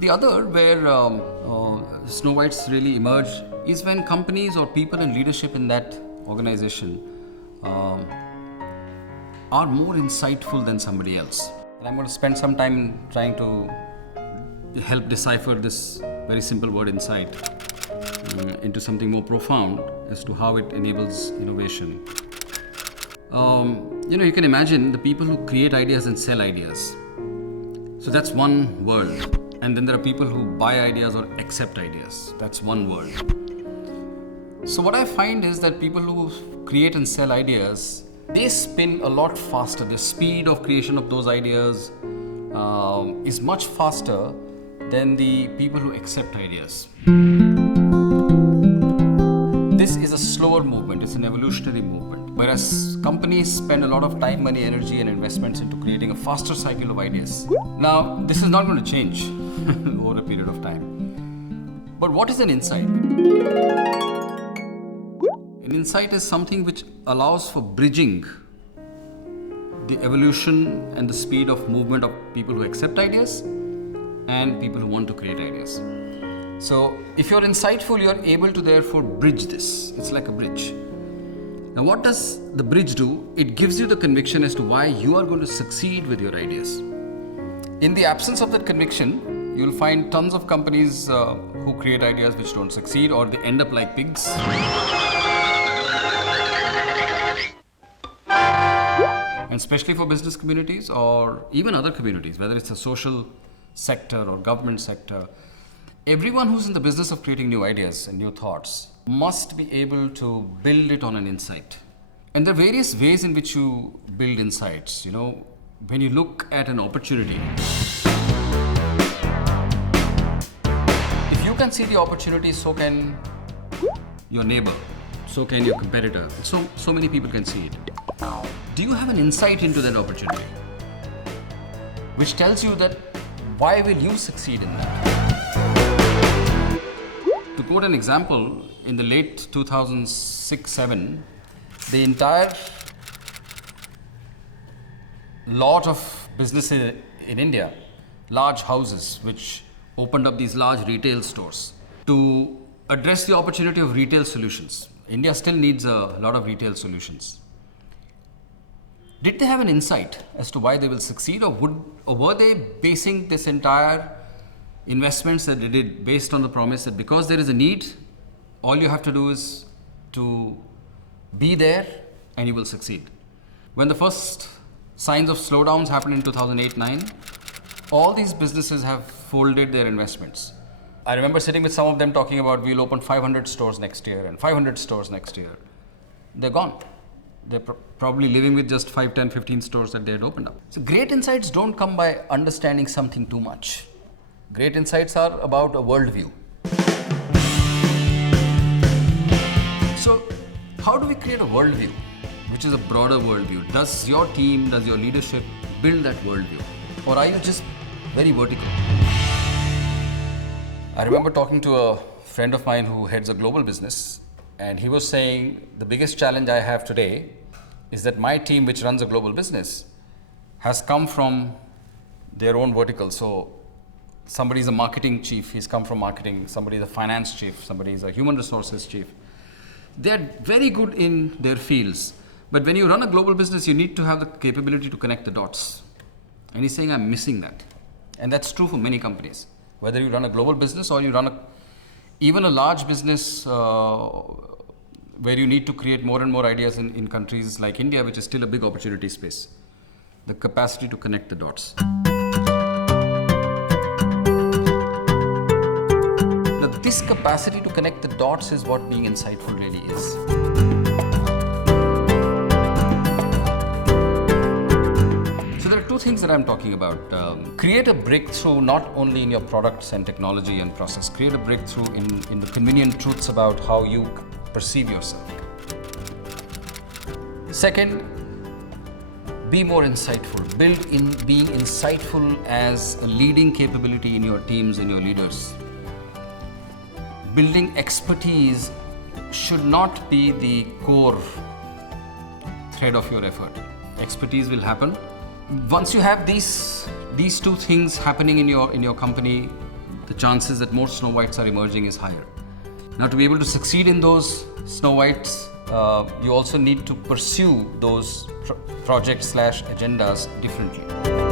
The other where Snow Whites really emerge is when companies or people in leadership in that organization are more insightful than somebody else. And I'm going to spend some time trying to help decipher this very simple word insight into something more profound as to how it enables innovation. You can imagine the people who create ideas and sell ideas. So that's one world. And then there are people who buy ideas or accept ideas. That's one world. So what I find is that people who create and sell ideas, they spin a lot faster. The speed of creation of those ideas is much faster than the people who accept ideas. This is a slower movement. It's an evolutionary movement. Whereas companies spend a lot of time, money, energy and investments into creating a faster cycle of ideas. Now, this is not going to change over a period of time. But what is an insight? An insight is something which allows for bridging the evolution and the speed of movement of people who accept ideas and people who want to create ideas. So if you're insightful, you're able to therefore bridge this. It's like a bridge. Now what does the bridge do? It gives you the conviction as to why you are going to succeed with your ideas. In the absence of that conviction, you'll find tons of companies who create ideas which don't succeed, or they end up like pigs. And especially for business communities or even other communities, whether it's a social sector or government sector, everyone who's in the business of creating new ideas and new thoughts must be able to build it on an insight. And there are various ways in which you build insights. When you look at an opportunity, if you can see the opportunity, so can your neighbor, so can your competitor. So many people can see it. Do you have an insight into that opportunity, which tells you that why will you succeed in that? To quote an example, in the late 2006-07, the entire lot of businesses in India, large houses which opened up these large retail stores to address the opportunity of retail solutions. India still needs a lot of retail solutions. Did they have an insight as to why they will succeed, or were they basing this entire investments that they did based on the promise that because there is a need, all you have to do is to be there and you will succeed? When the first signs of slowdowns happened in 2008-09, all these businesses have folded their investments. I remember sitting with some of them talking about we'll open 500 stores next year and 500 stores next year. They're gone. They're probably living with just 5, 10, 15 stores that they had opened up. So great insights don't come by understanding something too much. Great insights are about a worldview. So how do we create a worldview, which is a broader worldview? Does your team, does your leadership build that worldview? Or are you just very vertical? I remember talking to a friend of mine who heads a global business, and he was saying the biggest challenge I have today is that my team, which runs a global business, has come from their own vertical. So somebody is a marketing chief, he's come from marketing. Somebody is a finance chief, somebody is a human resources chief. They're very good in their fields. But when you run a global business, you need to have the capability to connect the dots. And he's saying, I'm missing that. And that's true for many companies. Whether you run a global business or you run even a large business where you need to create more and more ideas in countries like India, which is still a big opportunity space. The capacity to connect the dots. Now, this capacity to connect the dots is what being insightful really is. So there are two things that I'm talking about. Create a breakthrough not only in your products and technology and process. Create a breakthrough in the convenient truths about how you perceive yourself. Second, be more insightful. Build in being insightful as a leading capability in your teams and your leaders. Building expertise should not be the core thread of your effort. Expertise will happen. Once you have these two things happening in your company, the chances that more Snow Whites are emerging is higher. Now, to be able to succeed in those Snow Whites, you also need to pursue those projects/agendas differently.